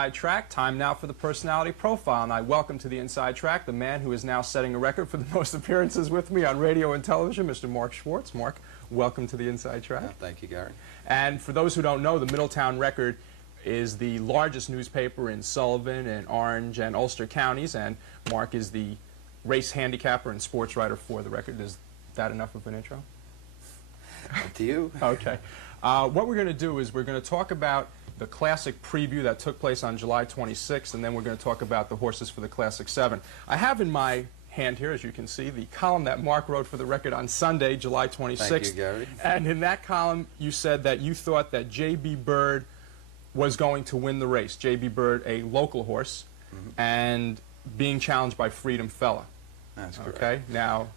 Inside Track, time now for the personality profile, and I welcome to the Inside Track the man who is now setting a record for the most appearances with me on radio and television, Mr. Mark Schwartz. Mark, welcome to the Inside Track. Yeah, thank you, Gary. And for those who don't know, the Middletown Record is the largest newspaper in Sullivan and Orange and Ulster counties, and Mark is the race handicapper and sports writer for the Record. Is that enough of an intro? Up to you. Okay. What we're going to do is we're going to talk about the Classic preview that took place on July 26th, and then we're going to talk about the horses for the Classic VII. I have in my hand here, as you can see, the column that Mark wrote for the Record on Sunday, July 26th. Thank you, Gary. And in that column, you said that you thought that J.B. Bird was going to win the race. J.B. Bird, a local horse, and being challenged by Freedom Fella. That's correct. Okay, now,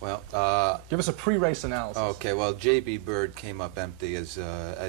well, give us a pre-race analysis. Okay, well, J.B. Bird came up empty, as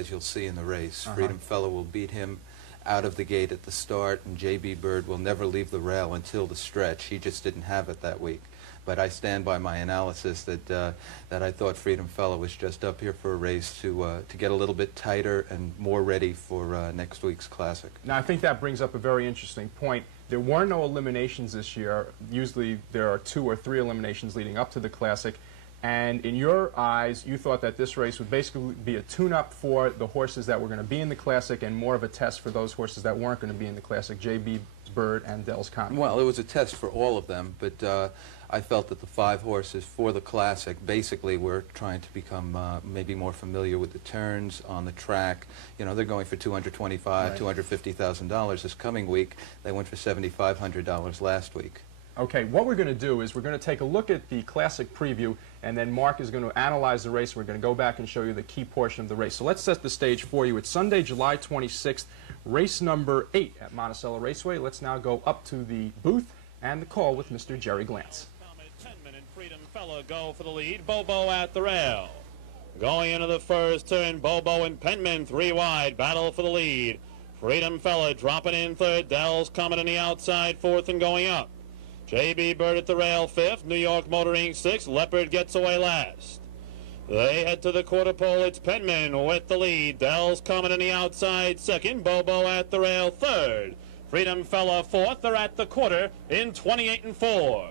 you'll see in the race. Freedom Fella will beat him out of the gate at the start, and J.B. Bird will never leave the rail until the stretch. He just didn't have it that week. But I stand by my analysis that that I thought Freedom Fella was just up here for a race to get a little bit tighter and more ready for next week's Classic. Now, I think that brings up a very interesting point. There were no eliminations this year. Usually there are 2 or 3 eliminations leading up to the Classic. And in your eyes, you thought that this race would basically be a tune-up for the horses that were going to be in the Classic and more of a test for those horses that weren't going to be in the Classic, J.B. Bird and Dell's Comet. Well, it was a test for all of them, but I felt that the 5 horses for the Classic basically were trying to become maybe more familiar with the turns on the track. You know, they're going for $225,000, right. $250,000 this coming week. They went for $7,500 last week. Okay, what we're going to do is we're going to take a look at the Classic preview, and then Mark is going to analyze the race. We're going to go back and show you the key portion of the race. So let's set the stage for you. It's Sunday, July 26th, race number 8 at Monticello Raceway. Let's now go up to the booth and the call with Mr. Jerry Glantz. Penman and Freedom Fella go for the lead. Bobo at the rail. Going into the first turn, Bobo and Penman 3 wide. Battle for the lead. Freedom Fella dropping in third. Dell's Comet on the outside, fourth and going up. J.B. Bird at the rail, 5th. New York Motoring, 6th. Leopard gets away last. They head to the quarter pole. It's Penman with the lead. Dell's Comet on the outside, 2nd. Bobo at the rail, 3rd. Freedom Fella, 4th. They're at the quarter in 28 and 4.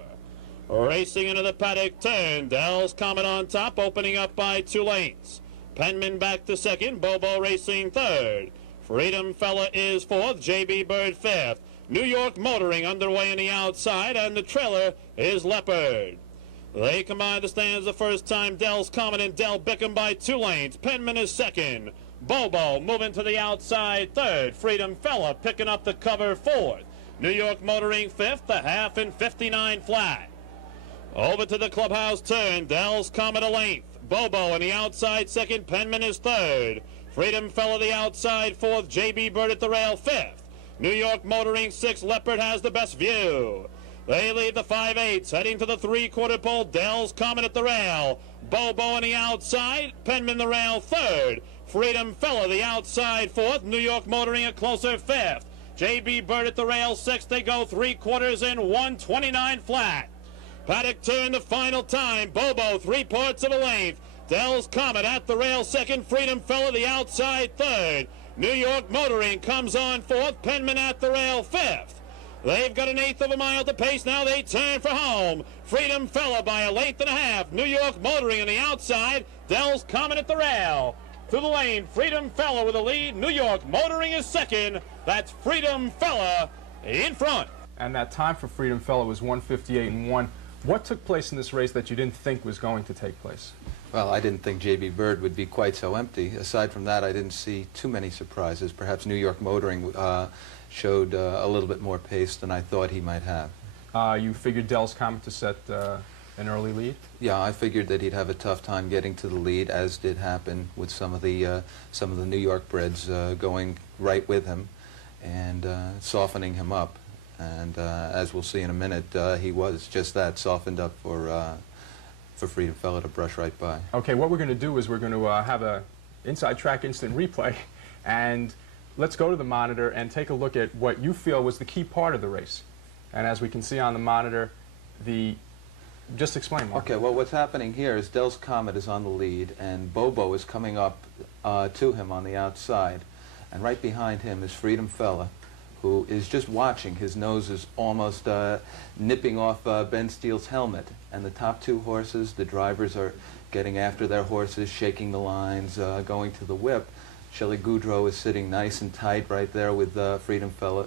Racing into the paddock turn. Dell's Comet on top, opening up by 2 lengths. Penman back to 2nd. Bobo racing 3rd. Freedom Fella is 4th. J.B. Bird 5th. New York Motoring underway on the outside, and the trailer is Leopard. They combine the stands the first time. Dell's Comet and Dell Bickham by 2 lanes. Penman is 2nd. Bobo moving to the outside 3rd. Freedom Fella picking up the cover 4th. New York Motoring 5th, the half and 59 flat. Over to the clubhouse turn. Dell's Comet a length. Bobo on the outside 2nd. Penman is 3rd. Freedom Fella the outside 4th. J.B. Bird at the rail 5th. New York Motoring 6th. Leopard has the best view. They leave the 5/8, heading to the 3/4 pole. Dell's Comet at the rail. Bobo on the outside. Penman the rail 3rd. Freedom Fella the outside 4th. New York Motoring a closer 5th. J.B. Bird at the rail 6th. They go 3/4 in 129 flat. Paddock turn the final time. Bobo 3/4 of a length. Dell's Comet at the rail 2nd. Freedom Fella the outside 3rd. New York Motoring comes on 4th. Penman at the rail 5th. They've got 1/8 of a mile to pace. Now they turn for home. Freedom Fella by 1.5 lengths. New York Motoring on the outside. Dell's Comet at the rail. Through the lane, Freedom Fella with the lead. New York Motoring is 2nd. That's Freedom Fella in front. And that time for Freedom Fella was 1:58 and 1. What took place in this race that you didn't think was going to take place? Well, I didn't think J.B. Bird would be quite so empty. Aside from that, I didn't see too many surprises. Perhaps New York Motoring showed a little bit more pace than I thought he might have. You figured Dell's Comet to set an early lead? Yeah, I figured that he'd have a tough time getting to the lead, as did happen with some of the New York breds going right with him and softening him up. And as we'll see in a minute, he was just that, softened up for Freedom Fella to brush right by. Okay, what we're going to do is we're going to have a Inside Track instant replay, and let's go to the monitor and take a look at what you feel was the key part of the race. And as we can see on the monitor, just explain, Mark. Okay, well, what's happening here is Dell's Comet is on the lead, and Bobo is coming up to him on the outside. And right behind him is Freedom Fella, who is just watching. His nose is almost nipping off Ben Steele's helmet. And the top two horses, the drivers are getting after their horses, shaking the lines, going to the whip. Shelley Goudreau is sitting nice and tight right there with Freedom Fella.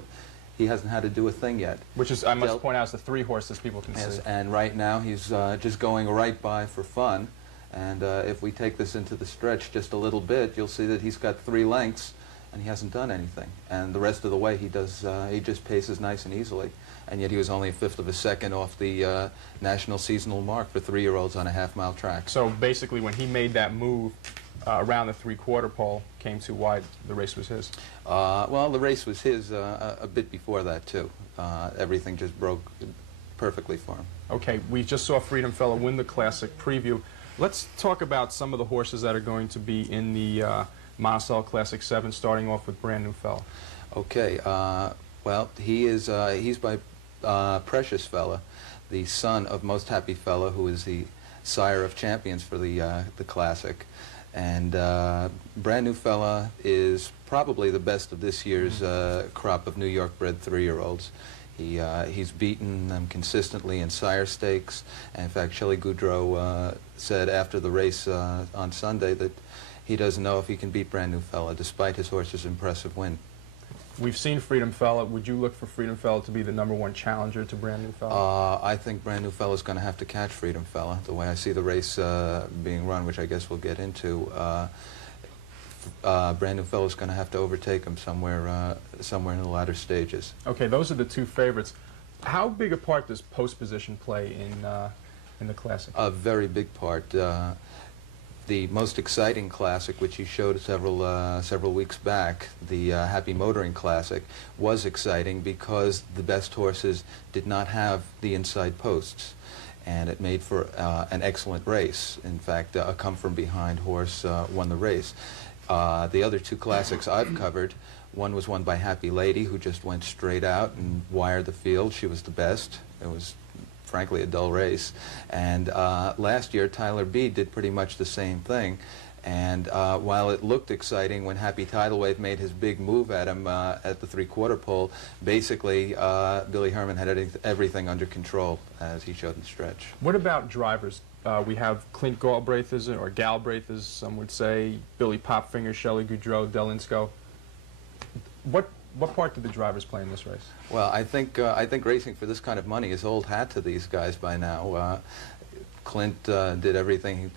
He hasn't had to do a thing yet. Which is, I must point out, is the 3 horses people can see. And right now he's just going right by for fun. And if we take this into the stretch just a little bit, you'll see that he's got 3 lengths and he hasn't done anything. And the rest of the way he does, he just paces nice and easily. And yet he was only a 1/5 of a second off the national seasonal mark for 3-year-olds on a half-mile track. So basically when he made that move around the 3/4 pole, came too wide, the race was his. Well, the race was his a bit before that too. Everything just broke perfectly for him. Okay, we just saw Freedom Fella win the Classic preview. Let's talk about some of the horses that are going to be in the Monticello Classic VII, starting off with Brand New Fella. Okay, well, he's by Precious Fella, the son of Most Happy Fella, who is the sire of champions for the Classic. And Brand New Fella is probably the best of this year's crop of New York-bred 3-year-olds. He's beaten them consistently in sire stakes. And in fact, Shelley Goudreau said after the race on Sunday that he doesn't know if he can beat Brand New Fella, despite his horse's impressive win. We've seen Freedom Fella. Would you look for Freedom Fella to be the #1 challenger to Brand New Fella? I think Brand New Fella is going to have to catch Freedom Fella. The way I see the race being run, which I guess we'll get into, Brand New Fella is going to have to overtake him somewhere in the latter stages. Okay, those are the 2 favorites. How big a part does post position play in the Classic? A very big part. The most exciting Classic, which he showed several weeks back, the Happy Motoring Classic, was exciting because the best horses did not have the inside posts, and it made for an excellent race. In fact, a come-from-behind horse won the race. The other 2 Classics I've covered, one was won by Happy Lady, who just went straight out and wired the field. She was the best. It was frankly a dull race. And last year Tyler Beede did pretty much the same thing, and while it looked exciting when Happy Tidal Wave made his big move at him at the 3/4 pole, basically Billy Herman had everything under control, as he showed in the stretch. What about drivers? We have Clint Galbraith, or Galbraith as some would say, Billy Popfinger, Shelley Goudreau, Delinsko. What part did the drivers play in this race? Well, I think racing for this kind of money is old hat to these guys by now. Clint did everything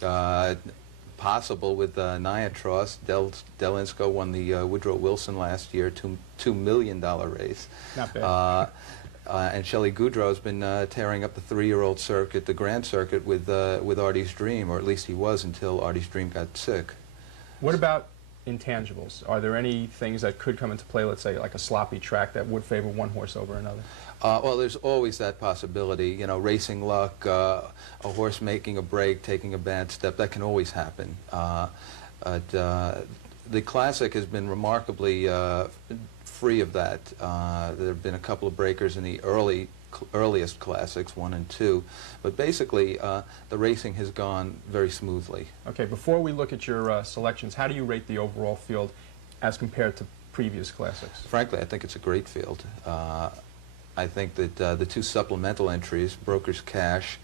possible with Niatross. Delinsko won the Woodrow Wilson last year, $2 million race. Not bad. And Shelley Goudreau has been tearing up the 3-year-old circuit, the Grand Circuit, with Artie's Dream, or at least he was until Artie's Dream got sick. What about intangibles? Are there any things that could come into play, let's say like a sloppy track, that would favor one horse over another? Well, there's always that possibility. You know, racing luck, a horse making a break, taking a bad step, that can always happen. The Classic has been remarkably free of that. There have been a couple of breakers in the earliest Classics, 1 and 2, but basically the racing has gone very smoothly. Okay, before we look at your selections, how do you rate the overall field as compared to previous Classics? Frankly, I think it's a great field. I think that the 2 supplemental entries, Broker's Cash,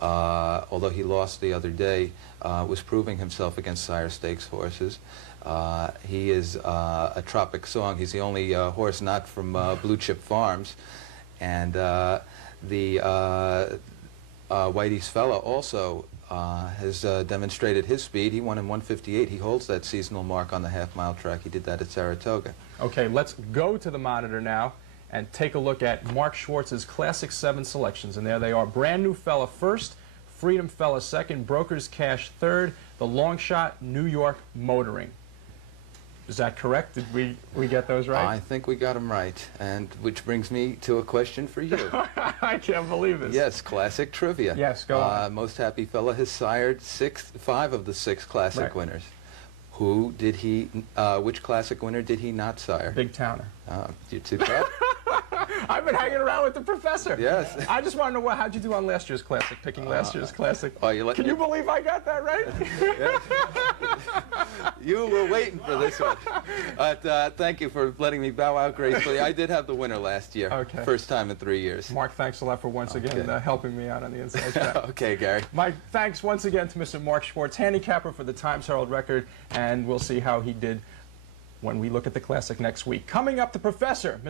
although he lost the other day, was proving himself against sire stakes horses. He is a Tropic Song. He's the only horse not from Blue Chip Farms. And Whitey's Fella also has demonstrated his speed. He won in 1:58. He holds that seasonal mark on the half-mile track. He did that at Saratoga. Okay, let's go to the monitor now and take a look at Mark Schwartz's Classic VII selections. And there they are. Brand New Fella first, Freedom Fella second, Broker's Cash third, the long shot New York Motoring. Is that correct? Did we get those right? I think we got them right, and which brings me to a question for you. I can't believe this. Yes, Classic trivia. Yes, go on. Most Happy Fella has sired 5 of the 6 Classic winners. Who did he? Which Classic winner did he not sire? Big Towner. You're too tough. I've been hanging around with the professor. Yes. I just want to know how'd you do on last year's Classic, picking last year's Classic. Oh, Can you believe I got that right? You were waiting for this one. But thank you for letting me bow out gracefully. I did have the winner last year. Okay. First time in 3 years. Mark, thanks a lot for once again helping me out on the inside track. Okay, Gary. My thanks once again to Mr. Mark Schwartz, handicapper for the Times Herald record, and we'll see how he did when we look at the Classic next week. Coming up, the professor,